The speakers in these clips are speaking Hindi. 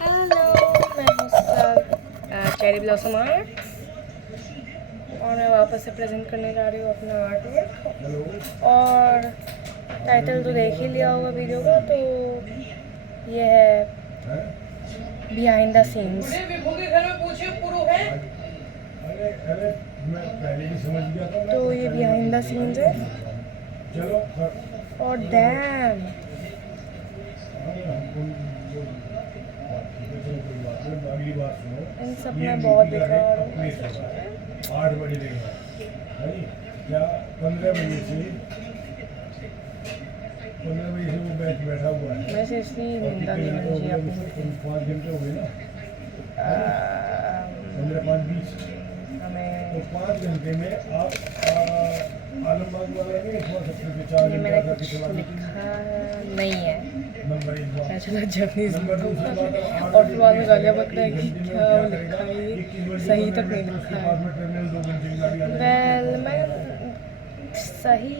हेलो, मैं हूँ चेरी ब्लॉसम आर्ट और मैं वापस से प्रेजेंट करने जा रही हूँ अपना आर्ट वर्क। और टाइटल तो देख ही लिया होगा वीडियो का, तो ये है बिहाइंड द सीन्स। तो ये बिहाइंड द सीन्स है। और डैम इन सब में बहुत बेकार हूँ। 8 बजे क्या 15 बजे से वो बैच बैठा हुआ है। वैसे इसलिए निंदा नहीं होनी चाहिए अपनी। 5 घंटे हो गए ना, 15-5-20 हमें तो 5 घंटे में आप आलमबाग वाला नहीं लिखवा सकते थे। 4 ये घंटे मैंने का कुछ पिछला लिखा नहीं है। नंबर 1 मैं चला जापनीज नंबर 2 और फिर बाद में गालियाँ बक रहा है कि क्या लिखा है, ये सही तक नहीं लिखा है। वेल मैं सही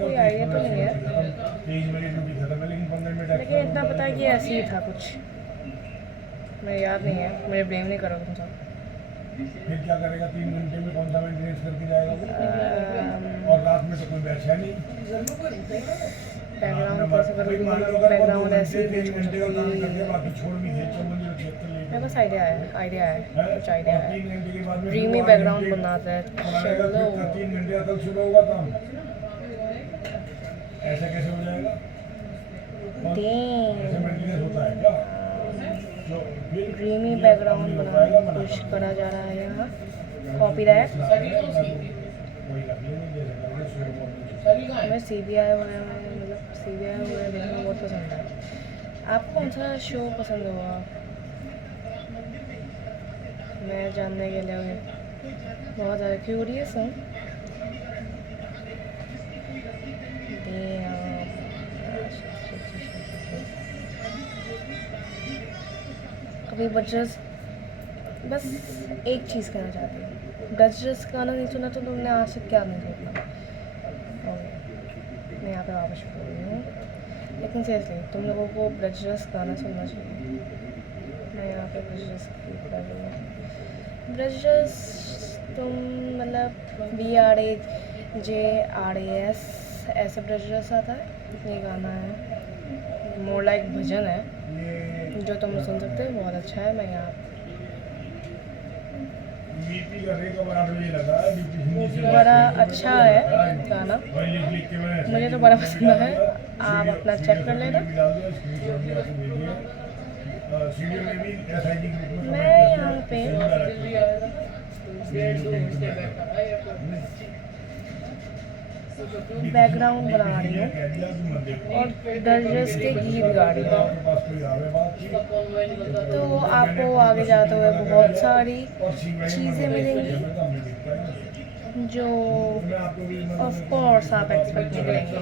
कोई आइडिया तो नहीं है, लेकिन इतना पता है कि ऐसे ही था कुछ। मुझे याद नहीं है, मुझे ब्लेम नहीं करो तुम सब। फिर क्या करेगा? 3 घंटे में कौन सा मेंटेनेंस करके जाएगा वो? और रात में तो कोई बैच है नहीं। बैकग्राउंड कैसे करूँगी? बैकग्राउंड ऐसे ही घंटे का काम करके बाकी छोड़ भी दे। मेरे पास आइडिया है कुछ आइडिया है। 3 घंटे के बाद में ड्रीमी बैकग्राउंड बनाते हैं। चलो 3 घंटे कल सुबह होगा काम। ऐसा कैसे हो जाएगा? ऐसे मेंटेनेंस होता है क्या? ड्रीमी बैकग्राउंड बनाने की कोशिश करा जा रहा है यहाँ। कॉपीराइट हमें CBI वगैरह मतलब CBI वगैरह देखना बहुत पसंद है। आपको कौन सा शो पसंद होगा? मैं जानने के लिए बहुत ज़्यादा क्यूरियस हूँ। अभी बजरस बस एक चीज़ कहना चाहती हूँ, बजरस गाना नहीं सुना तो तुमने आज तक क्या नहीं सुना। ओके, मैं यहाँ पे वापस बोल रही हूँ, लेकिन सीरियसली तुम लोगों को बजरस गाना सुनना चाहिए। मैं यहाँ पे बजरस क्लिक कर रही हूँ। बजरस तुम मतलब BRAJRAS ऐसे बजरस आता है। ये गाना है, मोर लाइक भजन है जो तुम सुन सकते हो, बहुत अच्छा है। मैं यहाँ बड़ा अच्छा है गाना, मुझे तो बड़ा पसंद है। आप अपना चेक कर लेना। मैं यहाँ पे बैकग्राउंड बना रही हूँ और बजरस के गीत गा रही हूँ, तो आपको आगे जाते हुए बहुत सारी चीज़ें मिलेंगी जो ऑफ कोर्स आप एक्सपेक्ट नहीं करेंगे।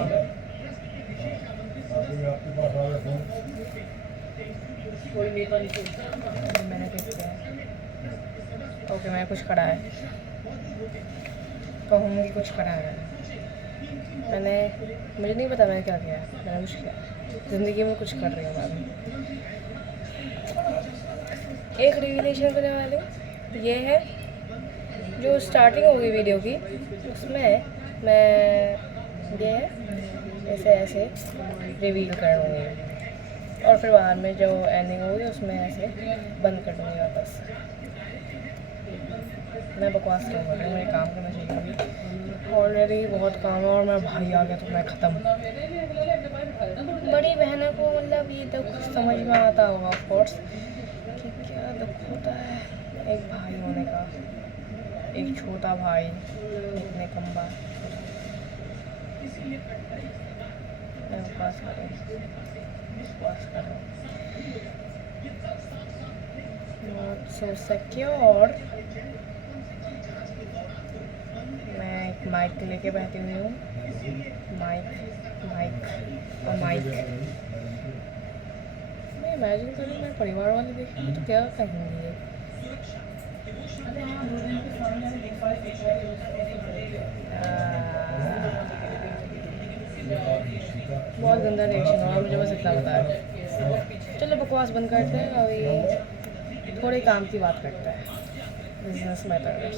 मैंने किस किया? ओके, मैं कुछ करा है, कहूँगी कुछ करा है मैंने। मुझे नहीं पता मैंने क्या किया है। मैंने कुछ किया ज़िंदगी में, कुछ कर रही हूँ मैं। एक रिविलेशन करने वाली ये है, जो स्टार्टिंग होगी वीडियो की उसमें मैं ये है ऐसे रिवील करूँगी, और फिर बाद में जो एंडिंग होगी उसमें ऐसे बंद कर दूँगी वापस। मैं बकवास क्यों कर रही हूँ? मुझे काम करना चाहिए, ऑलरेडी बहुत काम है और मेरा भाई आ गया तो मैं ख़त्म। बड़ी बहनों को मतलब ये दुख समझ में आता होगा ऑफ कोर्स कि क्या दुख होता है एक भाई होने का, एक छोटा भाई इतने कम्बा। मैं बकवास कर रही हूँ। Not so secure. मैं एक माइक लेके बैठी हुई हूँ। माइक मैं इमेजिन करूँ मेरे परिवार वाले देखेंगे तो क्या कहेंगे? बहुत गंदा रिएक्शन होगा, मुझे बस इतना पता है। चलो बकवास बंद करते हैं, अभी थोड़े काम की बात करते हैं। Business matters.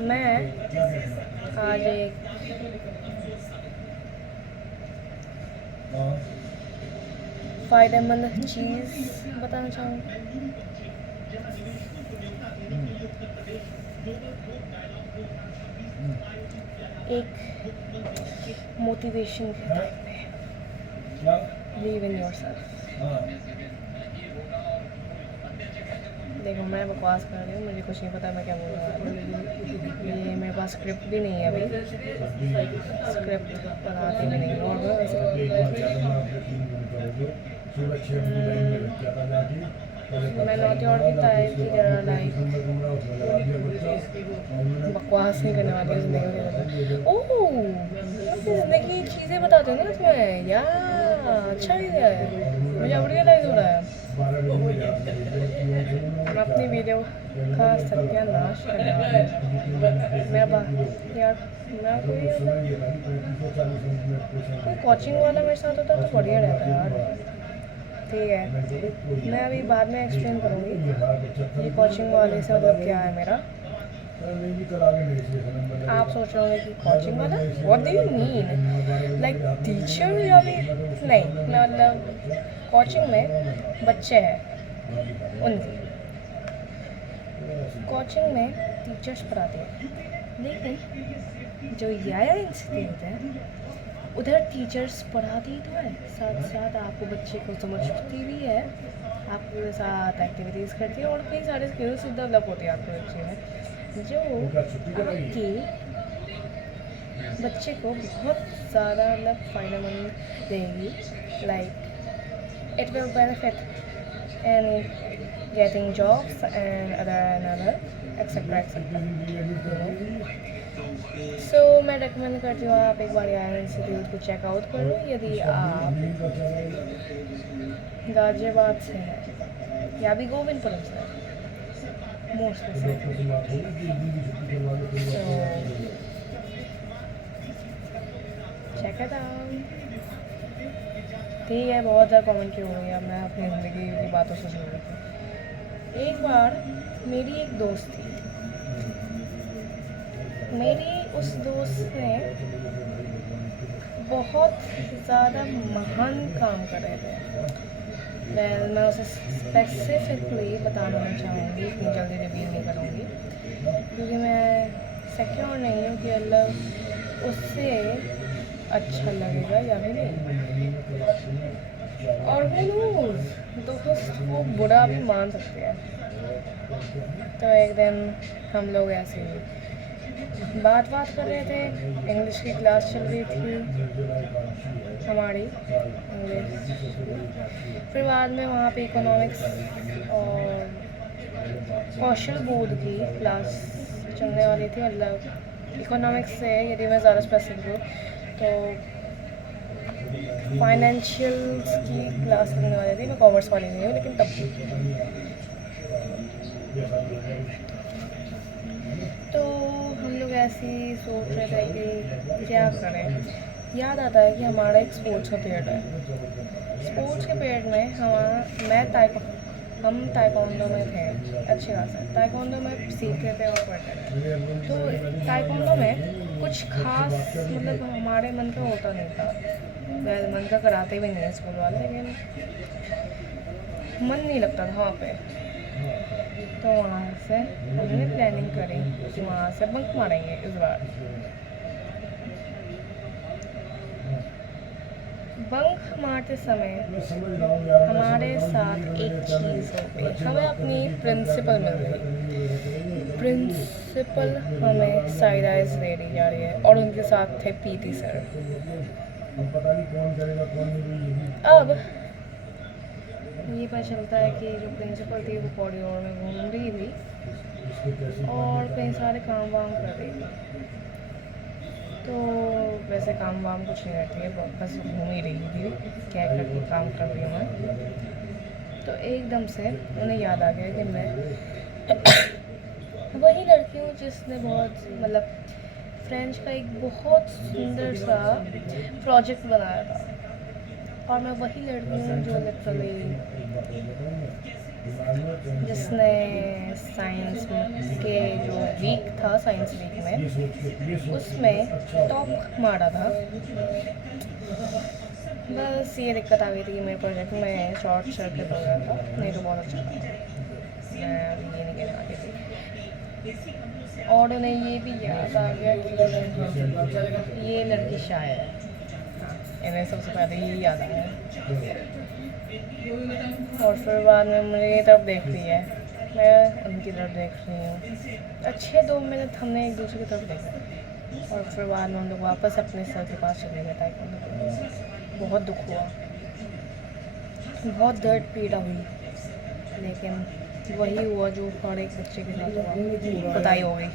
मैं आज एक फ़ायदेमंद चीज़ बताना चाहूँगी। एक मोटिवेशन के टाइप में बिलीव इन योरसेल्फ। देखो मैं बकवास कर रही हूँ, मुझे कुछ नहीं पता मैं क्या बोल रहा हूँ। ये मेरे पास स्क्रिप्ट भी नहीं है अभी, स्क्रिप्ट बनाती भी नहीं हूँ। और मैं वैसे मैं नौती और की टाइप की तरह लाइक बकवास नहीं करने वाली हूँ ज़िंदगी में। ओह ज़िंदगी की चीज़ें बताते हो ना तुम्हें यार, अच्छा ही है, मुझे अब रियलाइज़ हो रहा है। मैं अपनी वीडियो का सत्यानाश करने वाली हूँ। यार मैं कोई कोचिंग वाला मेरे साथ होता तो बढ़िया रहता यार। ठीक है, मैं अभी बाद में एक्सप्लेन करूँगी ये कोचिंग वाले से मतलब क्या है मेरा। आप सोच रहे होंगे कि कोचिंग वाला what do you mean, like teacher या भी नहीं, मतलब कोचिंग में बच्चे हैं उनकी कोचिंग में टीचर्स पढ़ाते हैं, लेकिन जो याया इंस्टीट्यूट है उधर टीचर्स पढ़ाती तो है, साथ साथ आपको बच्चे को समझती भी है, आपके साथ एक्टिविटीज़ करती है और कई सारे स्किल्स डेवलप होते हैं आपके बच्चे में, जो आपके बच्चे को बहुत ज़्यादा मतलब फ़ायदेमंद देगी। Like it will benefit in getting jobs and other etcetera etcetera. So मैं रेकमेंड करती हूँ आप एक बार यार इंस्टीट्यूट को चेकआउट करो यदि आप गाजियाबाद से हैं या भी गोविंदपुरम से मोस्टली से। Check it out. ठीक है, बहुत ज़्यादा कमेंट्री हो गई, अब मैं अपनी ज़िंदगी की बातों से शुरू करती हूँ। एक बार मेरी एक दोस्त थी, मेरी उस दोस्त ने बहुत ज़्यादा महान काम कर रहे थे। मैं उसे स्पेसिफिकली बताना चाहूँगी, इतनी जल्दी रिवील नहीं करूँगी क्योंकि मैं सिक्योर नहीं हूँ कि अल्लाह उससे अच्छा लगेगा या भी नहीं। और दोस्त वो बुरा भी मान सकते हैं। तो एक दिन हम लोग ऐसे ही बात कर रहे थे, इंग्लिश की क्लास चल रही थी हमारी इंग्लिश। फिर बाद में वहाँ पे इकोनॉमिक्स और कौशल बोध की क्लास चलने वाली थी। मतलब इकोनॉमिक्स से यदि मैं ज़्यादा स्पेसिफिक हूँ तो फाइनेंशियल्स की क्लास लगने वाली थी। मैं कॉमर्स वाली नहीं हूँ लेकिन तब भी। तो हम लोग ऐसे ही सोच रहे थे कि क्या करें। याद आता है कि हमारा एक स्पोर्ट्स का पीरियड है। स्पोर्ट्स के पीरियड में हम ताइक्वांडो में थे, अच्छी खास है ताइक्वांडो में सीखते थे और पढ़ते थे। तो ताइक्वांडो में कुछ खास मतलब हमारे मन का होता नहीं था, मन का कराते भी नहीं है स्कूल वाले, लेकिन मन नहीं लगता था वहाँ पे। तो वहाँ से हमने प्लानिंग करी कि वहाँ से बंक मारेंगे इस बार। बंक मारते समय हमारे साथ एक चीज़ हो गई, हमें अपनी प्रिंसिपल मिल गई। प्रिंसिपल हमें साइड आइज दे दी जा रही है और उनके साथ थे पीटी सर। अब ये पता चलता है कि जो प्रिंसिपल थी वो कॉरिडोर में घूम रही थी और कई सारे काम वाम कर रही थी। तो वैसे काम वाम कुछ नहीं करती है, बस घूम ही रही थी, क्या करके काम कर रही हूँ मैं। तो एकदम से उन्हें याद आ गया कि मैं वही लड़की हूँ जिसने बहुत मतलब फ्रेंच का एक बहुत सुंदर सा प्रोजेक्ट बनाया था, और मैं वही लड़की हूँ जो लिटरली जिसने साइंस के जो वीक था, साइंस वीक में उसमें टॉप मारा था। बस ये दिक्कत आ गई थी कि मेरे प्रोजेक्ट में शॉर्ट सर्किट हो गया था, नहीं तो बहुत अच्छा था। मैं अभी ये नहीं कहने वाली थी। और उन्हें ये भी याद आ गया कि ये लड़की शायर है। हाँ, इन्हें सबसे पहले ये याद आया। और फिर बाद में मुझे ये तरफ देख रही है, मैं उनकी तरफ देख रही हूँ। अच्छे 2 मिनट हमने एक दूसरे की तरफ देखा, और फिर बाद में हम लोग वापस अपने सर के पास चले गए ताकि बहुत दुख हुआ, बहुत दर्द पीड़ा हुई, लेकिन वही हुआ जो हर एक बच्चे के साथ हुआ, बताई हो गई।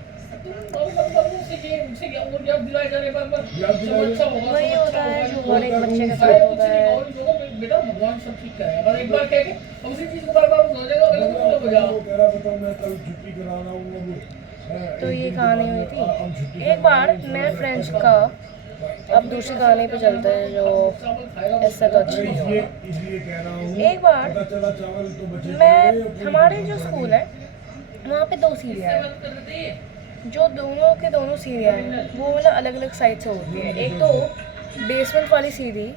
वही होता है जो हर एक बच्चे के साथ होता है। बेटा भगवान सब ठीक करेगा, और एक बार कह के उसी चीज को बार-बार हो जाएगा, गलत हो जाएगा। तो ये कहानी हुई थी। एक बार मैं फ्रेंच का, अब दूसरी कहानी पे चलते हैं जो इससे तो अच्छी नहीं होगा। एक बार मैं, हमारे जो स्कूल है वहाँ पे 2 सीढ़ियाँ हैं, जो दोनों के दोनों सीढ़ियाँ हैं वो मतलब अलग अलग साइड से होती है। एक तो बेसमेंट वाली सीढ़ी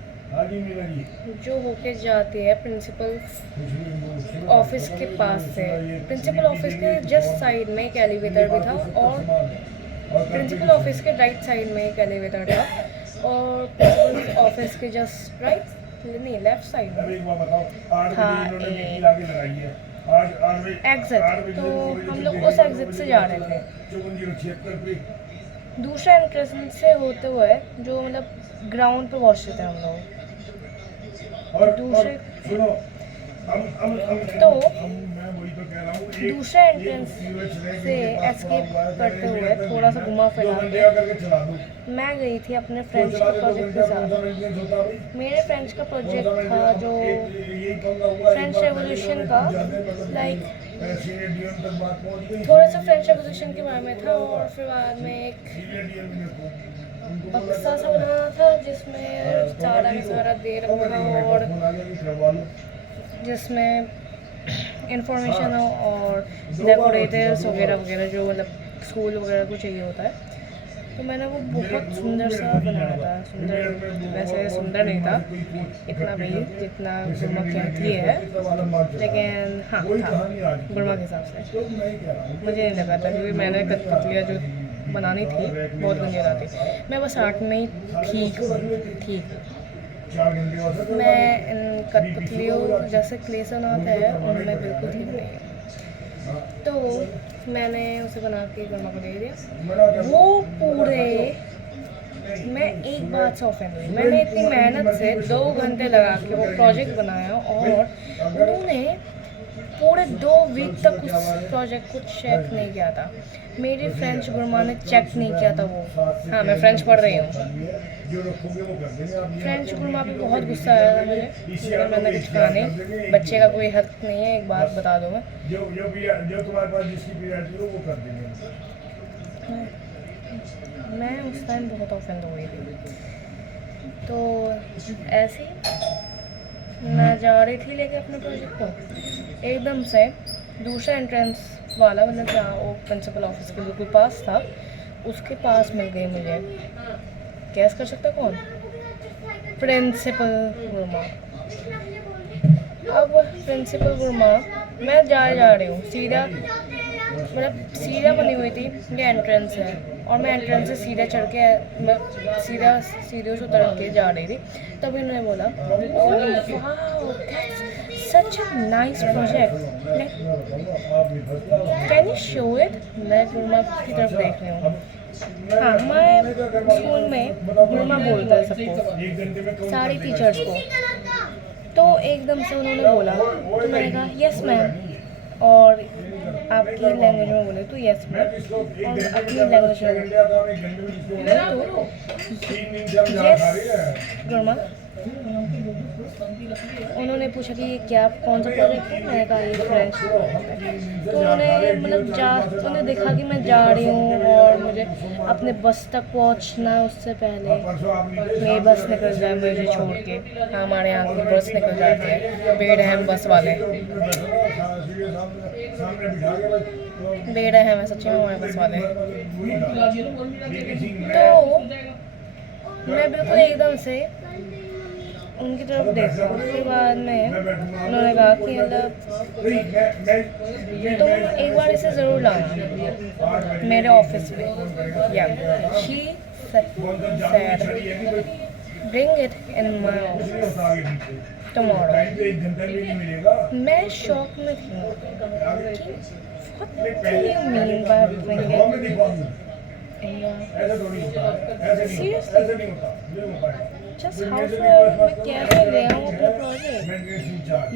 जो होके जाती है प्रिंसिपल ऑफिस के पास से, प्रिंसिपल ऑफिस के जस्ट साइड में एक एलिवेटर भी था, और प्रिंसिपल ऑफिस के राइट साइड में एक एलिवेटर था, और प्रिंसिपल ऑफिस के जस्ट राइट नहीं लेफ्ट साइड में था एग्जिट। तो हम लोग उस एग्जिट से जा रहे थे, दूसरा एंट्रेंस से होते हुए, जो मतलब ग्राउंड पे पहुँचते थे हम लोग। दूसरे तो दूसरे एंट्रेंस से एस्केप करते हुए थोड़ा सा घुमा फिरा के मैं गई थी अपने फ्रेंच का प्रोजेक्ट के साथ। मेरे फ्रेंच का प्रोजेक्ट था जो फ्रेंच रेवोल्यूशन का, लाइक थोड़ा सा फ्रेंच रेवोल्यूशन के बारे में था, और फिर बाद में एक बक्सा सा बनाना था जिसमें सारा का सारा दे रखा हो, और जिसमें इंफॉर्मेशन हो, और डेकोरेटर्स वगैरह वगैरह जो मतलब स्कूल वगैरह को चाहिए होता है। तो मैंने वो बहुत सुंदर सा बनाया था। सुंदर वैसे सुंदर नहीं था इतना भी जितना गुरमा कहती है, लेकिन हाँ था गुरमा के हिसाब से। मुझे नहीं लगा था क्योंकि मैंने कठपुतलियाँ जो बनानी थी बहुत गंदी आती। मैं बस आर्ट में ही ठीक मैं इन कठपुतलियों जैसे क्ले से बनाते हैं उनमें बिल्कुल ठीक नहीं है। तो मैंने उसे बना के गुरमा को दे दिया। वो पूरे, मैं एक बात से ऑफेंड हुई, मैंने इतनी मेहनत से 2 घंटे लगा के वो प्रोजेक्ट बनाया, और उन्होंने पूरे 2 वीक तक उस प्रोजेक्ट को चेक नहीं किया था। मेरी फ्रेंच गुरमा ने चेक नहीं किया था वो। हाँ, मैं फ्रेंच पढ़ रही हूँ। फ्रेंच गुरमा पे बहुत गुस्सा आया था मुझे, लेकिन मैंने कुछ कहा नहीं। बच्चे का कोई हक नहीं है, एक बात बता दूँ मैं उस टाइम बहुत ऑफेंड हो गई थी। तो ऐसे ही मैं जा रही थी लेके अपने प्रोजेक्ट को, एकदम से दूसरा एंट्रेंस वाला, मतलब जहाँ वो प्रिंसिपल ऑफिस के बिल्कुल पास था, उसके पास मिल गई मुझे। गैस कर सकता कौन? प्रिंसिपल गुरमा। अब प्रिंसिपल गुरमा, मैं जा रही हूँ सीधा, मतलब सीधा बनी हुई थी, ये एंट्रेंस है, और मैं एंट्रेंस से सीधा चढ़ के, मैं सीधा सीधे से उतर के जा रही थी। तभी उन्होंने बोला, such a nice project, can you show it? मैं गुरमा की तरफ देख रही हूँ। हाँ, मैं स्कूल में गुरमा बोलता है सबको, सारी टीचर्स को। तो एकदम से उन्होंने बोला, तो मैंने कहा यस मैम, और आपकी लैंग्वेज में बोले तो यस मैम, और अपनी लैंग्वेज में बोले तो यस गुरमा, उन्होंने पूछा कि ये क्या कौन सा प्रोजेक्ट है, मैंने कहा ये फ्रेंच प्रोजेक्ट है। तो उन्होंने देखा कि मैं जा रही हूँ और मुझे अपने बस तक पहुँचना है, उससे पहले मेरी बस निकल जाए मुझे छोड़ के। हमारे यहाँ की बस निकल जाती है, बेरहम बस वाले, बेरहम है सच्ची में हमारे बस वाले। तो मैं बिल्कुल एकदम से उनकी तरफ देखा, उसके बाद में उन्होंने कहा कि मतलब तुम एक बार इसे ज़रूर लाना मेरे ऑफिस में, या she said bring it in my office tomorrow। मैं शॉक में थी कि what do you mean by bring it in your seriously just how मैं कैसे ले आऊँ अपना प्रोजेक्ट?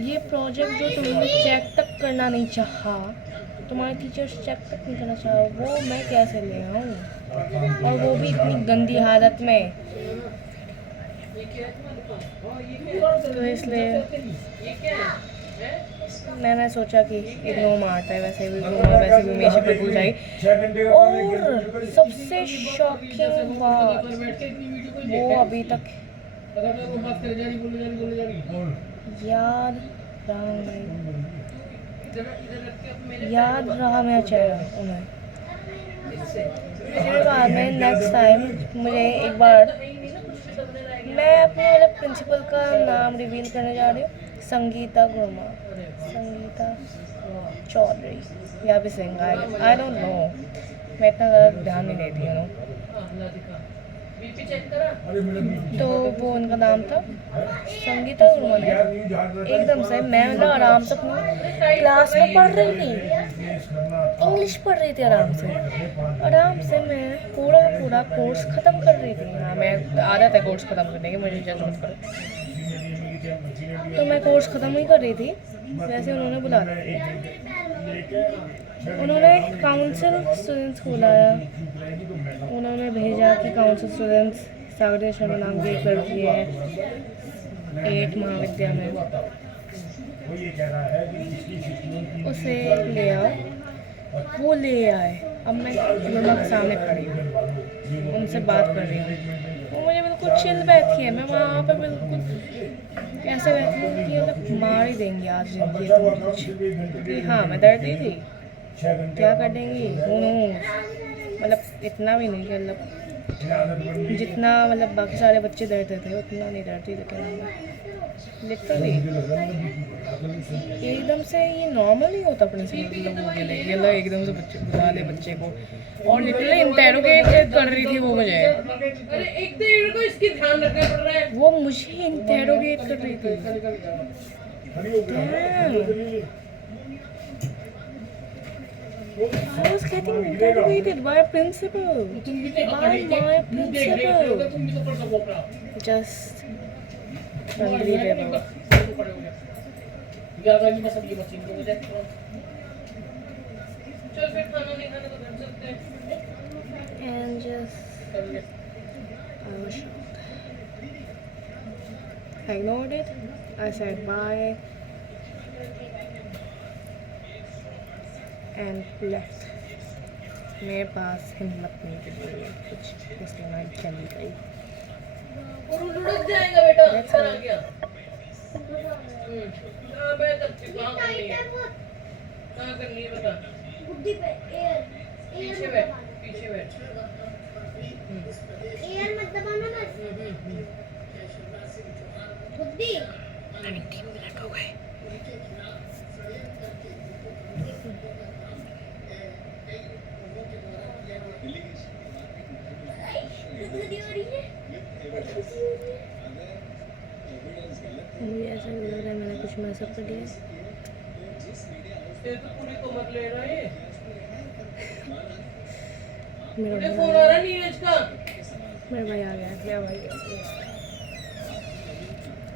ये प्रोजेक्ट जो तुमने चेक तक करना नहीं चाहा, तुम्हारे टीचर्स चेक तक नहीं करना चाहा, वो मैं कैसे ले आऊँ, और वो भी इतनी गंदी हालत में। तो इसलिए मैंने सोचा कि इग्नोर मारता है, वैसे भी हमेशा पे भूल जाएगी। और सबसे शॉकिंग बात वो अभी तक याद रहा मेरा चेहरा उन्हें। उसके बाद में नेक्स्ट टाइम मुझे एक बार मैं अपने मतलब प्रिंसिपल का नाम रिवील करने जा रही हूँ, संगीता गुरमा, संगीता चौधरी या भी सिंह, आई डोंट नो, मैं इतना ज़्यादा ध्यान नहीं देती हूँ। तो वो उनका नाम था संगीता गुरमा ने एकदम से, मैं मतलब आराम से अपनी क्लास में पढ़ रही थी, इंग्लिश पढ़ रही थी आराम से मैं पूरा कोर्स ख़त्म कर रही थी। हाँ, मैं आदत है कोर्स ख़त्म करने की, मुझे जज मत करो। तो मैं कोर्स ख़त्म ही कर रही थी, वैसे उन्होंने बुला लिया, उन्होंने काउंसिल स्टूडेंट्स को बुलाया, उन्होंने भेजा कि काउंसिल स्टूडेंट्स सागर शर्मा नाम की एक लड़की है 8 महाविद्या में, उसे ले आओ। वो ले आए। अब मैं गुरमा के सामने खड़ी हूँ, उनसे बात कर रही हूँ, वो मुझे बिल्कुल चिल बैठी है, मैं वहाँ पर बिल्कुल ऐसे बैठी हूँ कि मतलब मार ही देंगी आज जिंदगी क्योंकि हाँ मैं डरती थी क्या कर देंगी, मतलब इतना भी नहीं कि मतलब जितना मतलब बाकी सारे बच्चे डरते थे उतना नहीं डरती, लेकिन लिटरली एकदम से ये नॉर्मल ही होता अपने से लोगों के लिए, ये एकदम से बच्चे बुला ले बच्चे को, और लिटरली इंटेरोगेट कर रही थी वो मुझे, अरे एक तो इनको इसकी ध्यान रखना पड़ रहा है, वो मुझे इंटेरोगेट कर रही थी। I was getting interrogated by a principal. By my principal. Just unbelievable. And just I was shocked. I ignored it. I said bye. And left. मेरे पास हिम्मत नहीं थी कुछ, इसलिए मैं चली गई। लुढ़क जाएगा बेटा, अच्छा आ गया। हाँ मैं तब कहाँ करनी है बता। बुद्धि पे एयर पीछे बैठ एयर मत दबाना ना बुद्धि। 19 मिनट हो गए। मुझे ऐसा लग रहा है मैंने कुछ मैसअप कर दिया। ये तो पूरी को मत ले रहा है। मेरा फोन आ रहा नीरज का। मेरा भाई आ गया, मेरा भाई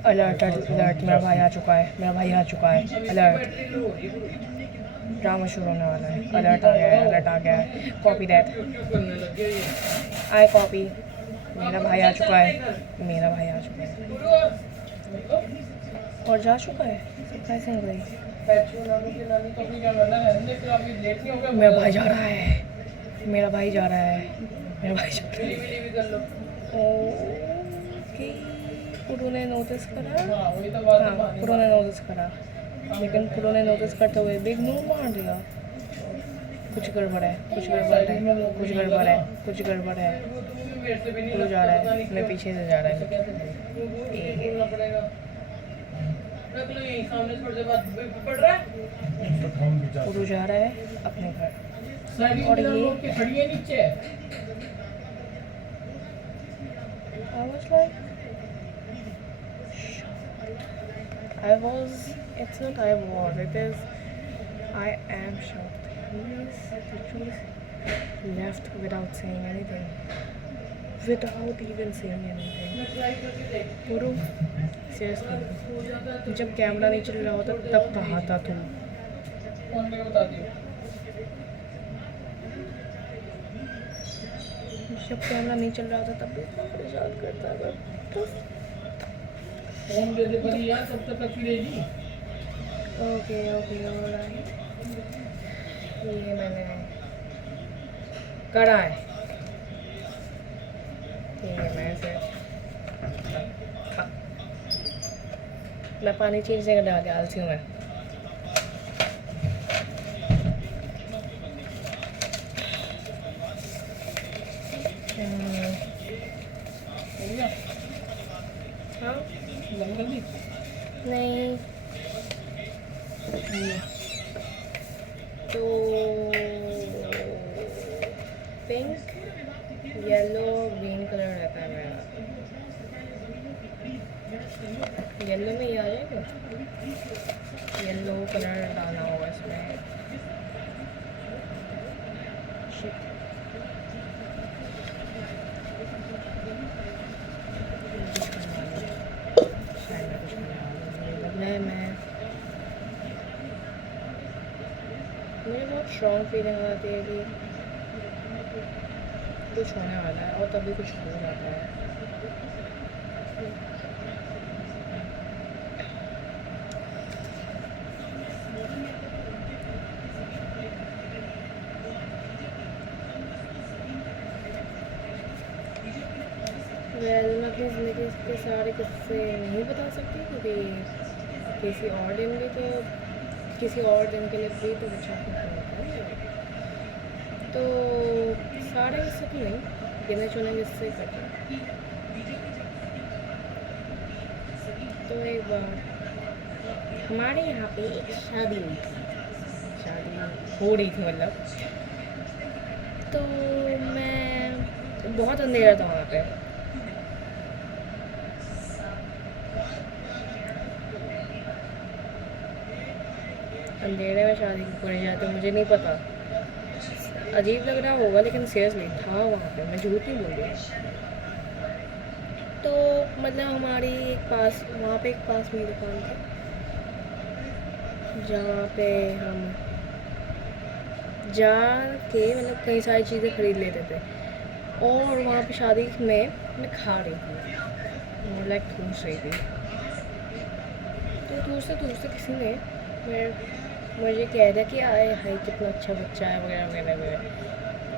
अलर्ट अलर्ट, मेरा भाई आ चुका है, मेरा भाई आ चुका है। अलर्ट, ड्रामा शुरू होने वाला है। अलर्ट आ गया है, अलर्ट आ गया है। Copy that, I copy. मेरा भाई आ चुका है, मेरा भाई आ चुका है और जा चुका है सरप्राइजिंगली। मेरा भाई जा रहा है, मेरा भाई जा रहा है, मेरा भाई जा रहा है। ओके, पुरु ने नोटिस करा, हाँ पुरु ने नोटिस करा, लेकिन पुरु ने नोटिस करते हुए भी इग्नोर मार दिया। कुछ गड़बड़ है, कुछ गड़बड़ है, कुछ गड़बड़ है, कुछ गड़बड़ है। पुरु जा रहा है, मैं पीछे से जा रहा है। पुरु जा रहा है अपने घर और ये नीचे it's not I was, it is I am shocked. He literally left without saying anything. Without even saying anything. Puru, seriously, जब कैमरा नहीं चल रहा होता तब कहा था तुम? फोन पे बता दियो। जब कैमरा नहीं चल रहा था तब भी इतना परेशान करता था। फोन दे दे परी यार, तब तक रखी रहेगी। ओके ओके ऑलराइट, ये मैंने करा है, ठीक है। मैं से मैं पानी चेंज नहीं कर डाल के आलसी हूँ मैं। हाँ जल्दी नहीं तो पिंक येलो ग्रीन कलर रहता है मेरा। येलो में ये आ जाएगा, येलो कलर डालना होगा इसमें। Shit. मुझे बहुत स्ट्रॉन्ग फीलिंग आती है कि कुछ होने वाला है और तभी कुछ हो जाता है। मैं अपनी ज़िंदगी के सारे किस्से नहीं बता सकती क्योंकि किसी और दिन भी तो किसी और दिन के लिए भी तो बचा होता है। तो सारे किस्से तो नहीं, गिने चुने किस्से करते हैं। तो एक बार हमारे यहाँ पे एक शादी हुई थी, शादी हो रही थी मतलब। तो मैं बहुत अंधेरा था वहाँ पे, अंधेरे में शादी करे जाते मुझे नहीं पता। अजीब लग रहा होगा लेकिन सीरियसली था वहाँ पे, मैं झूठ नहीं बोल रही। तो मतलब हमारी एक पास वहाँ पे एक पास में दुकान थी जहाँ पे हम जा के मतलब कई सारी चीज़ें ख़रीद लेते थे। और वहाँ पे शादी में मैं खा रही थी, लाइक ठूस रही थी। तो दूर से किसी ने मुझे कह दिया कि आए हाय कितना अच्छा बच्चा है वगैरह वगैरह वगैरह।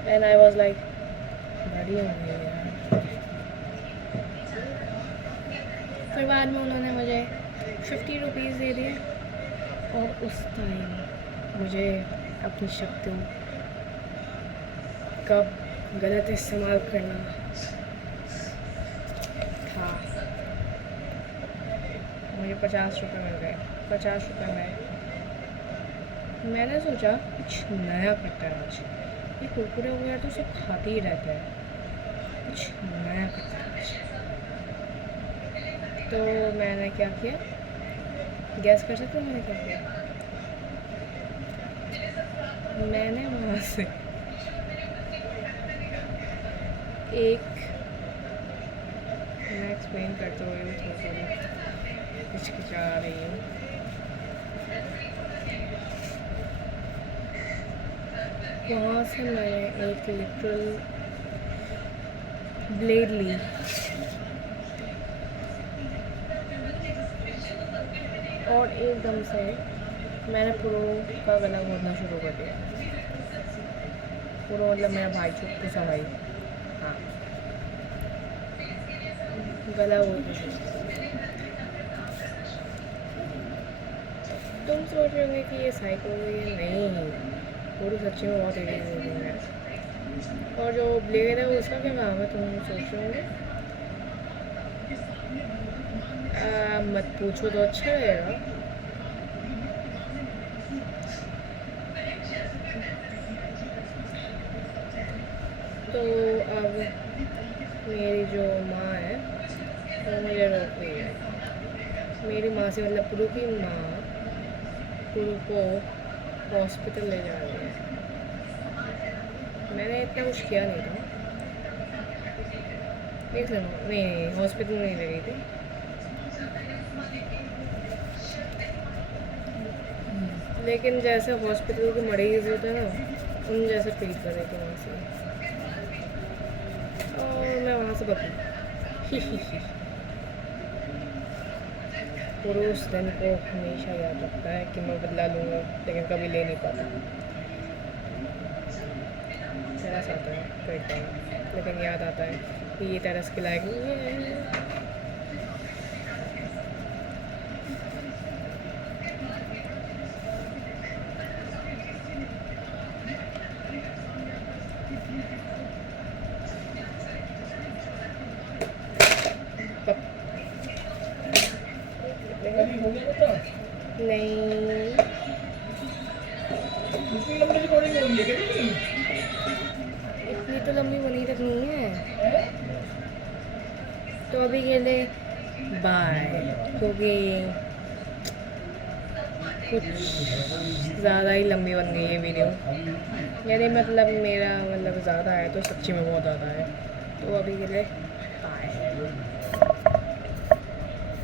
एंड आई वाज लाइक बड़ी हो गई यार। फिर बाद में उन्होंने मुझे 50 रुपीज़ दे दिए और उस टाइम मुझे अपनी शक्तियों का गलत इस्तेमाल करना था। मुझे 50 रुपये मिल गए। 50 रुपये में मैंने सोचा कुछ नया करता है आज, ये कुरकुरे वगैरह तो सब खाते ही रहते हैं, कुछ नया करता है आज। तो मैंने क्या किया, गैस कर सकते हो मैंने क्या किया? मैंने वहाँ से एक, मैं एक्सप्लेन करते हुए थोड़ा हिचकिचा रही हूँ। वहाँ से मैंने एक लिटरल ब्लेडली। और एकदम से मैंने प्रो का गला घोटना शुरू कर दिया। प्रो मतलब मेरा भाई छोटू सा भाई। हाँ, गला घोटना शुरू कर दिया। तुम सोच रहे होंगे कि ये साइको है, नहीं, पूरी सच्ची में बहुत इरिटेटिंग है। और जो ब्लेड है उसका क्या नाम है, तुम सोच रहे होंगे? मत पूछो तो अच्छा रहेगा। तो अब मेरी जो माँ है वो मुझे रोक रही है। मेरी माँ से मतलब पुरु की माँ पुरु को हॉस्पिटल ले जा रही है। मैंने इतना कुछ किया नहीं था, देख लेना। नहीं, हॉस्पिटल नहीं ले गई थी। लेकिन जैसे हॉस्पिटल के मरीज होते हैं ना, उन जैसे ट्रीट कर रही थी वहाँ से। और मैं वहाँ से बची। पूरे उस दिन को हमेशा याद रखता है कि मैं बदला लूँगा, लेकिन कभी ले नहीं पाता। तरस आता है कई बार, लेकिन याद आता है कि ये तरस के लायक नहीं है। अभी हो गया बता नहीं, इतनी लंबी रिकॉर्डिंग हो गई है क्या नहीं इतनी तो लंबी बनी रखनी है। है? तो अभी के लिए बाय, क्योंकि कुछ ज़्यादा ही लंबी बन गई है वीडियो। यानी मतलब मेरा मतलब ज़्यादा है तो सच्ची में बहुत ज़्यादा है। तो अभी के लिए